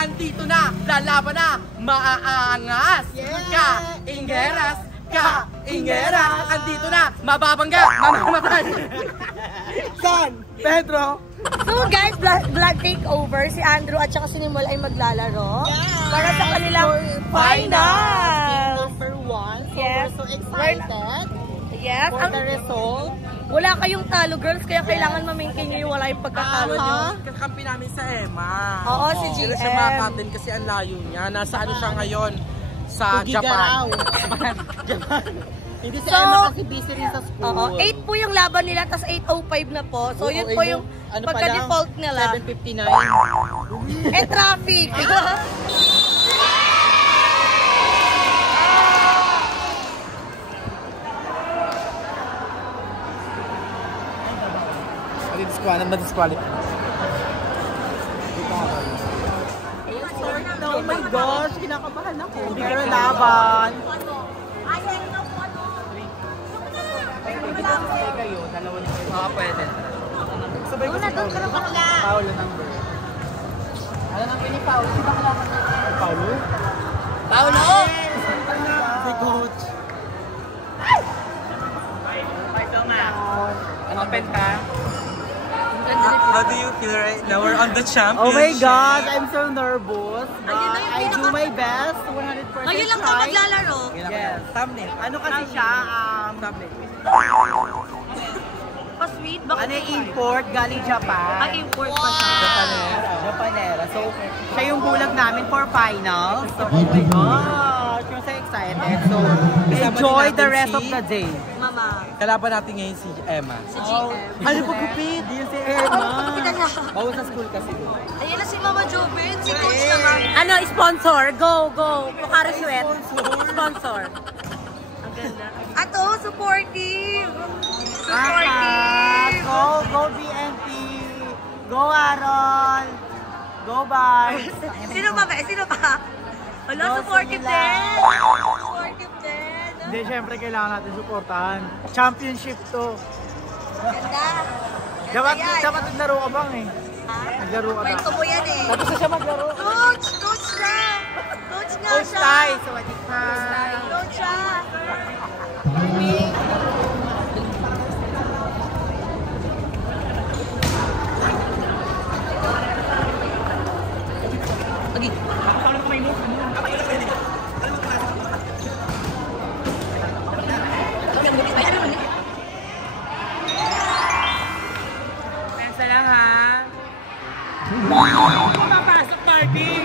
andito na, lalaban na, maaangas. Ka-ingeras, ka-ingeras, andito na, mababangga, mamamatay. San? Pedro? So guys, vlog takeover. Si Andrew at saka si Nimol ay maglalaro para sa kanilang final. Number 1. So yes. we're so excited for the result. Wala kayong talo, girls, kaya kailangan ma-maintain nyo yung wala yung pagkatalo nyo. Kakampi namin sa Emma. Oo, si GM. Hindi siya makakatin kasi ang layo niya. Nasa ano siya ngayon? Sa Japan. Japan. Hindi si Emma kasi busy rin sa school. Oo, 8 po yung laban nila, tapos 8:05 na po. So yun po yung pagka-default nila. 7:59. Traffic! Madisqualify. Oh my gosh, kinakabahan ako. Hindi ka laban. Kayo, dalawa na kayo. Pwede. Sabay ko si Paolo. Paolo number. Ano nang ni Paolo? Si bakla ka na. Paolo? Paolo! Si Coach. Ano penta? How do you feel right now? We're on the championship. Oh my God, I'm so nervous. But I do my best, 100% Ngayon lang ka maglalaro. Yes. Thumbnail. Ano kasi siya? Thumbnail. Pa-sweet? Bakit? Ano yung import? Galing Japan. import pa siya. Japanera. So, siya yung bulag namin for finals. So, oh my gosh, I'm so excited. So, enjoy the rest of the day. Mama. Kalaban natin ngayon si Emma. Si GM. Ano pagkupit? Yun si Emma. Kita niya. Bawa sa school kasi. Ayun na si Mama Jobin. Si Coach naman. Ano, sponsor? Go, go. Pukari Sweat. Sponsor. Ang ganda. Ato, supportive. Supportive. Go BNP. Go Aaron. Go Bars. Sino pa ba? Sino pa? Wala, supportive din. Supportive din. Hindi, syempre kailangan natin supportahan. Championship to. Ganda. Dapat naglaro ka bang eh? Ha? Naglaro ka ba? Kwento mo yan eh. Tapos na siya maglaro. Coach! Coach na! Coach nga Coach siya! Tay! Sawadee ka! Coach siya! Pensa lang ha. Papasok, Barbie!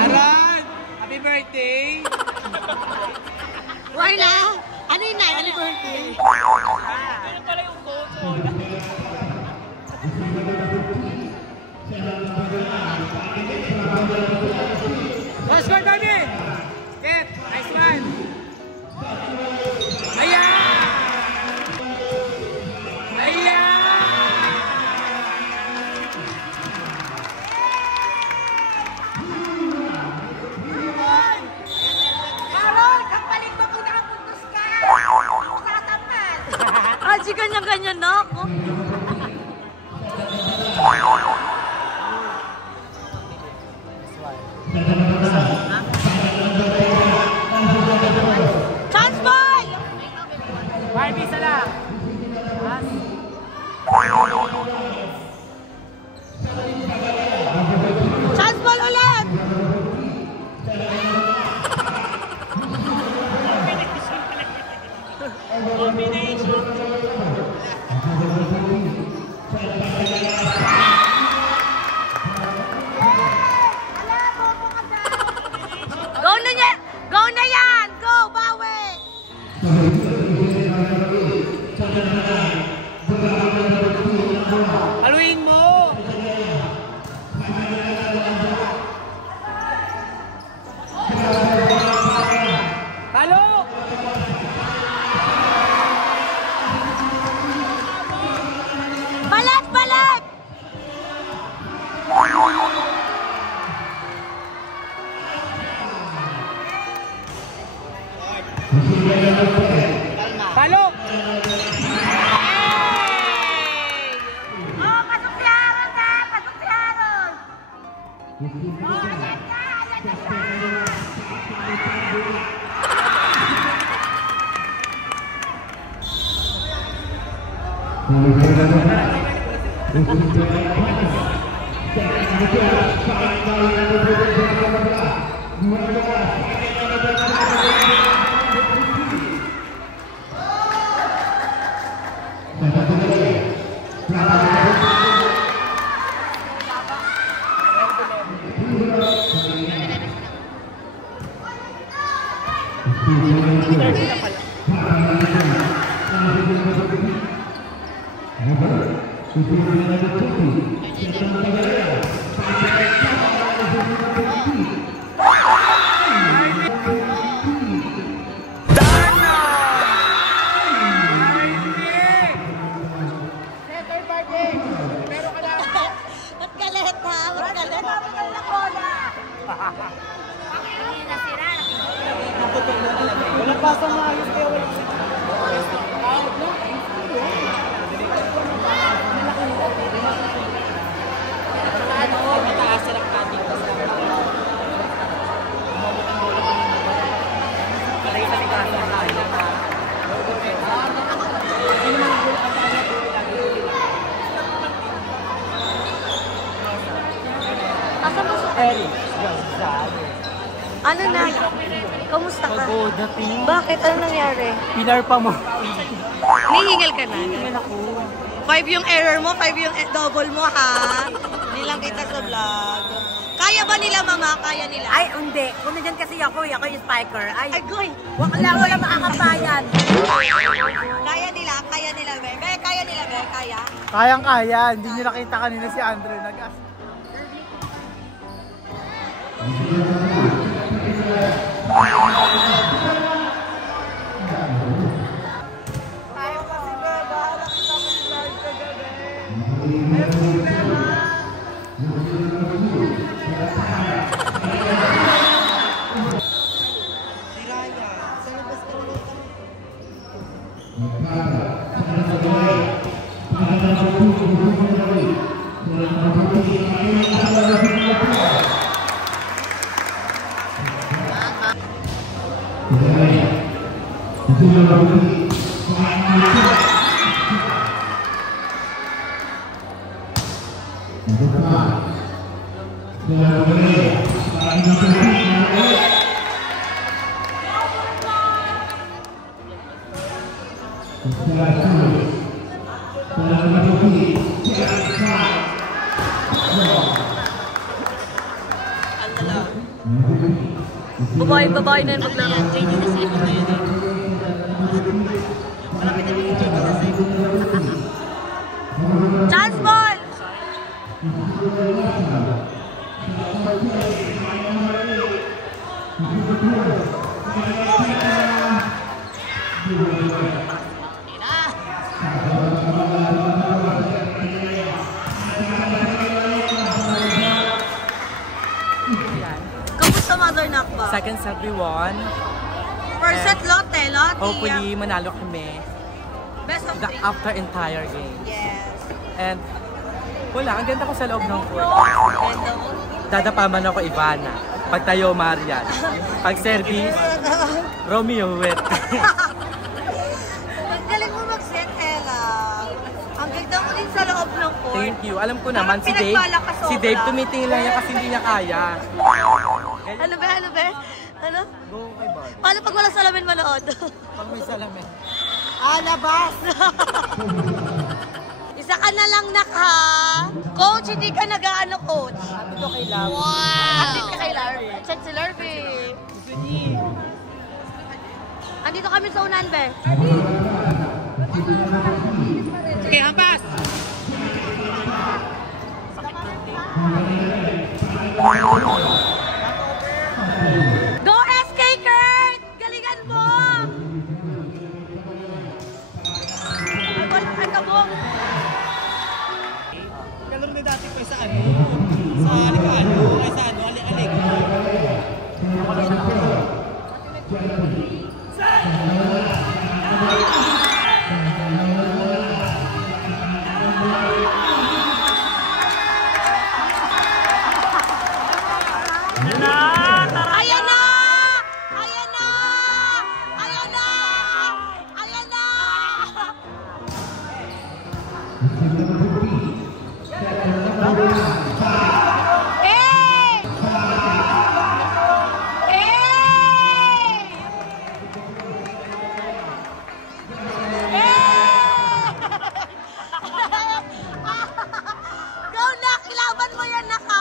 Aran! Happy birthday! Warla! Ano yun na? Ano birthday? Ano pala yung coach? Let's go, Barbie! Get! Nice one! Ayan! Ayan! Karol! Kapalit mo kung nakapuntos ka! Sasampal! Aji, ganyan-ganyan na ako. Chance ball! Barbie, sala! Chance ball ulit! Go na yan! Go na yan! Go, bawi! Haluin mo! Halo! Balat! Balat! Palok! Oh, pasok si Aaron na! Pasok si Aaron! Oh, ayan na! Ayan na siya! Ba't galit ha? Ba't galit? Wala pa sa maayos kaya wala. Mataas na kating kasi. Palay sa likasa na tayo. Asa mo sa Eric, ano na? Kamusta ka? pagod na ting. Bakit? Ano nangyari? Pilar pa mo. Nihingal ka na? Tingnan ako. 5 yung error mo, 5 yung double mo ha. Hindi lang kita sa vlog. Kaya ba nila mama? Kaya nila? Ay, hindi. Comedian kasi ako yung spiker. Ay, goy! Wala makakabayan. Kaya nila, be. Be, kaya nila, be. Kaya? Kayang-kaya. Hindi nyo nakita kanina si Andre. Nag-as. Tayo kasi be. Bahala kita mag-live ka gabi. May problema. Babae na yung maglaro. Chance ball! Kamusta mother knock ba? Second set we won. First set Lotte. Hopefully manalo kami Best of 3. after entire game. Yes. And wala, ang ganda ko sa loob ng court. Ganda mo. Dadapaman ako Ivana. Pag tayo Marian. Pag service, Romeo Wet. Ang galing mo mag-set, Ella. Ang ganda mo din sa loob ng court. Thank you. Alam ko naman si Dave. Pinagbalak ka sobra. Si Dave tumitingin lang niya kasi hindi niya kaya. Ano ba? Ano? Go kay Bart. Paano pag walang salamin manood? Pag may salamin. Labas! Isa ka na lang ha? Coach, hindi ka nag-ano, coach. Ito kay Love. Wow! Andito ka kay Larry. Chat si Larry. Andito kami sa unan, be. Okay, hampas! Go SK Kurt! Galingan mo! Ay, wala kang kabong. Kalaro na dati pa sa ano? Sa Alicano. Ay sa ano? Alik-alik. Sa Ayan na! Ayan na! Ayan na! Ayan na! Go na! Kilaban mo yan, naka!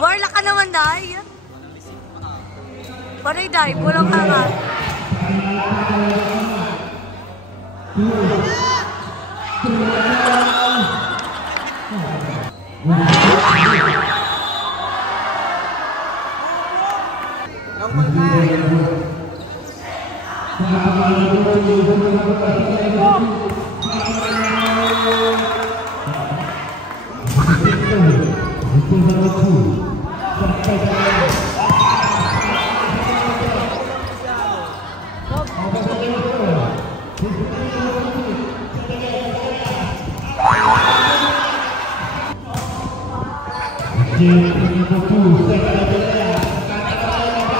Warla ka naman, Day. Paray, Day. Pulang ka nga.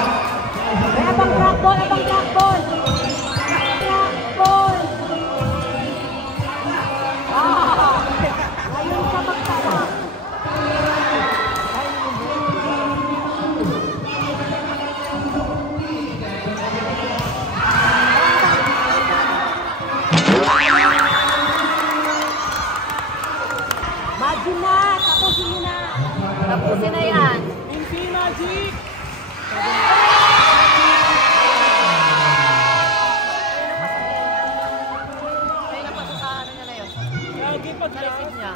Abang trackball, abang trackball. Trackball. Ayun ka magtawa. Magic na, tapusin nyo na. Tapusin na yan. Pinky Magic! Lagi pag na-receive niya.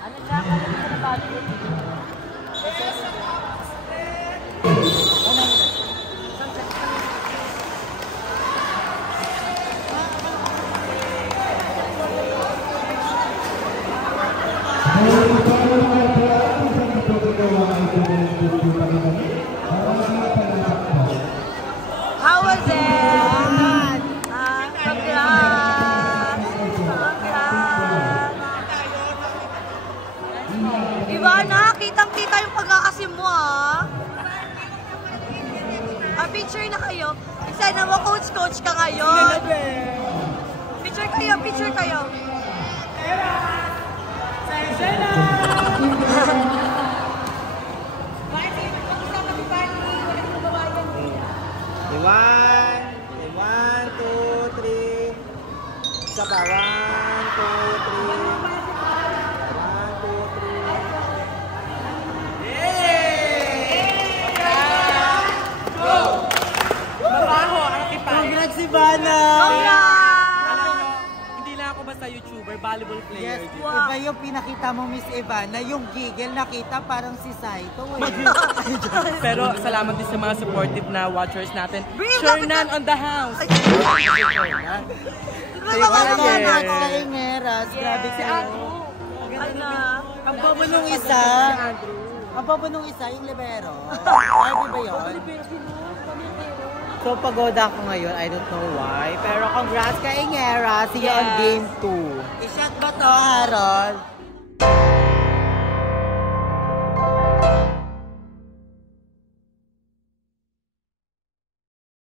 Ano siya? Kung ano sa bali? How was it? Congrats! Congrats! Ivana, kitang-kita yung pagkakasim mo, ah. Picture na kayo. Sana mo, coach ka ngayon. Picture kayo, picture kayo. One, two, three. Isa pa. 1, 2, 3. 1, 2, 3. Go! Mabaho, ang tipa. Congrats, Ivana! Hindi lang ako basta YouTuber, volleyball player. Yes, Wow. iba yung pinakita mo, Miss Ivana. Yung giggle nakita parang si Saito. Pero salamat din sa mga supportive na watchers natin. Bring Shernan on the house! Congrats sa Ingeras. Grabe si Andrew. Ang babo nung isa. Ang babo nung isa, yung libero. Grabe ba yun? So, pagoda ako ngayon. I don't know why. Pero congrats kay Ingera. See you on game 2. I-shot ba to, Harold?